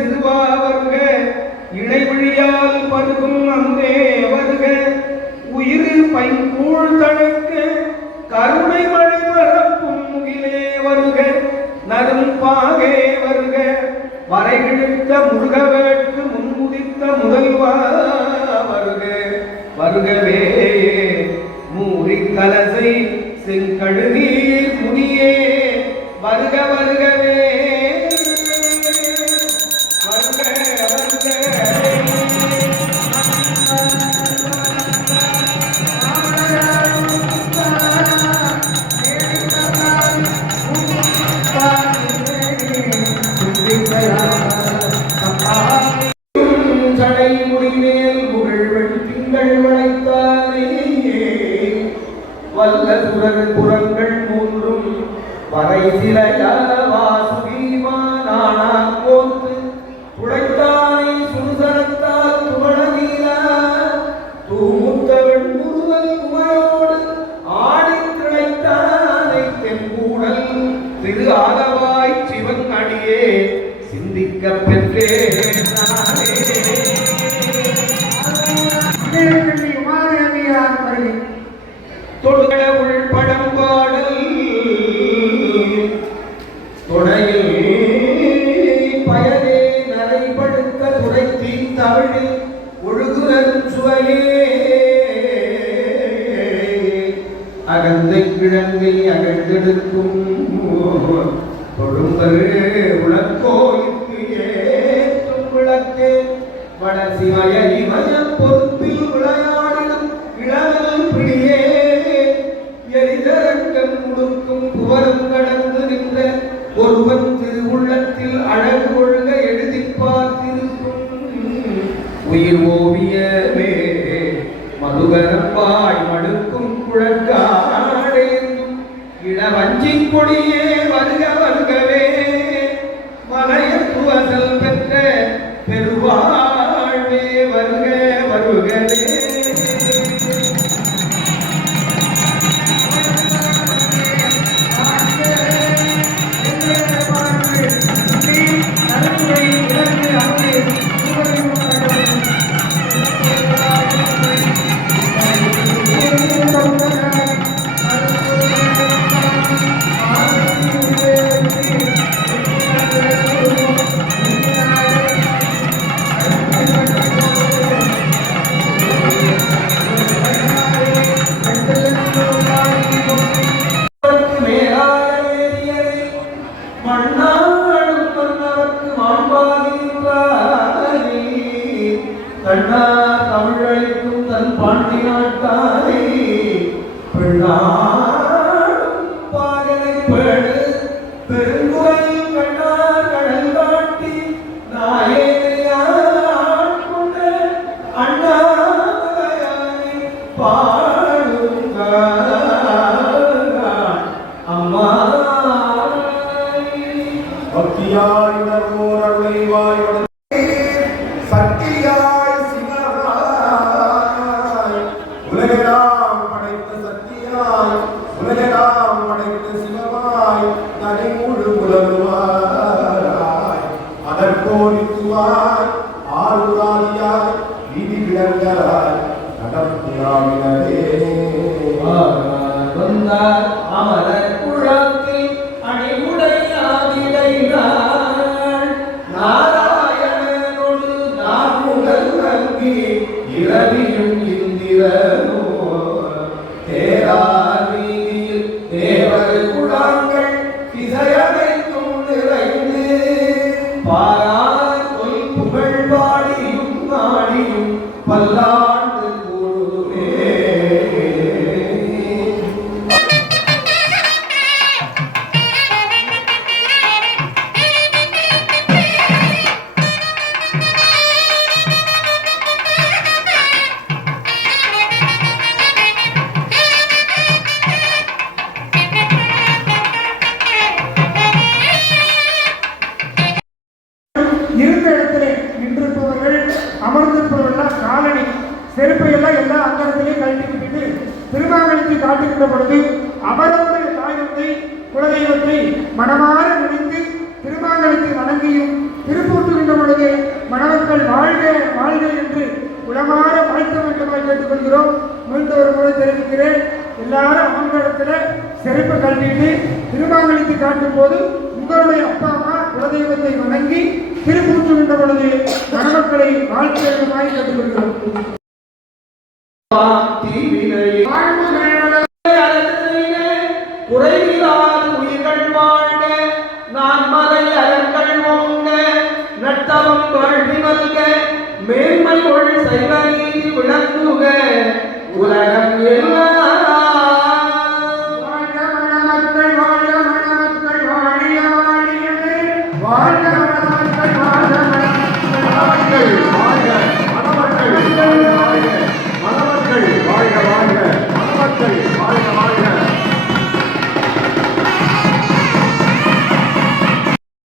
சிறுவா வருக இணைவழியால் பருகும் அந்தே வருக உயிர் பைங்கூழ் தழைக்க கருணை மழை பரப்பும் முகிலே வருக நரும்பாகே வருக வரைகிழித்த முருகவேட்கு முன்முதித்த முதல்வா வருக வருகவே மூரி கலசை செங்கழுநீர் முனியே வருக வருகவே வருக சடை முடிமேல் புகழ்வெண் திங்கள் வளைத்தானே வல்ல சுரர் புறங்கள் மூன்றும் வரை சிலையா வாசுகிமானானா கோத்து உழைத்தானை சுடுசரத்தால் துவள நீலா தூமுத்தவன் முருவல் குமையோடு ஆடி திளைத்தானை தென்பூடல் திரு ஆலவாய் சிவன் அடியே சிந்திக்க பெற்றே தொடுகள உள்படம் பாடல் துணையில் பயனே நரைபடுத்த துரைத்தீ தமிழில் ஒழுகுதல் சுவையே அகந்தை கிழங்கை அகழ்ந்தெடுக்கும் கொடும்பரு உலக்கோய்க்கு ஏற்றும் விளக்கே வடசிமய இமய பொறுப்பில் விளையாடிடும் இளவல் பிடியே எரிதரங்கம் முடுக்கும் புவரம் கடந்து நின்ற ஒருவன் திருவுள்ளத்தில் அழகு ஒழுக எழுதி பார்த்திருக்கும் உயிர் ஓவியமே மதுகரப்பாய் மடுக்கும் குழற்காடேந்தும் இளவஞ்சி கொடியே வருக வருகவே மலையத்துவசல் பெற்ற பெருவாழ்வே வருக வருகவே கண்ணா தமிழளிக்கும் தன் பாண்டி நாட்டாரே பாகனை பேடு பெருங்குறை கண்ணா கடல் காட்டி நாயேயான் கொண்ட அண்ணாமலையானை பாடுங்க அம்மா பக்தியாய் உணர்வோர் அருளைவாய் சக்தியாய் உலகெல்லாம் படைத்த சக்தியாய் உலகெல்லாம் படைத்த சிவமாய் தனி முழு புலருவாய் அதற்கோரித்துவாய் ஆளுராதியாய் விதி விளங்கராய் நடப்புறாமினரே வந்தார் அமரர் குழத்தில் அணிவுடையாதிடை நாராயணனோடு நான்முகல் நம்பி இரவியும் இந்திரனோ தேரார் வீதியில் தேவர் குழாங்கள் இசையமைக்கும் நிறைந்து பாரார் தொல் புகழ் பாடியும் நாடியும் பல்லாண்டு கூடுவே அமர்ந்திருப்பவர்கள் காலனி செருப்பையெல்லாம் எல்லா அங்கத்திலையும் கழட்டிவிட்டு திருமாவளத்தை காட்டுகின்ற பொழுது அவரவருடைய தாயத்தை குலதெய்வத்தை மனமாற நினைத்து திருமாவளத்தை வணங்கியும் திருப்பூட்டுகின்ற பொழுது உளமாற வாழ்த்த வேண்டுமாய் கேட்டுக்கொள்கிறோம். மீண்டும் ஒரு முறை தெரிவிக்கிறேன், எல்லாரும் அவங்களிடத்துல செருப்பு கட்டிட்டு திருமாங்கலித்து காட்டும் போது உங்களுடைய அப்பா அம்மா குலதெய்வத்தை வணங்கி திருப்பூற்றுகின்ற பொழுது மணமக்களை வாழ்த்த வேண்டுமாய் கேட்டுக்கொள்கிறோம். குறைவிலாத உயிர்கள் வாழ்க, நான் மலை அலங்கள் ஓங்க, நட்டவம் வாழ்வி மல்க, மேன்மை ஒள் சைவ நீதி விளங்குக, உலகம் எல்லாம்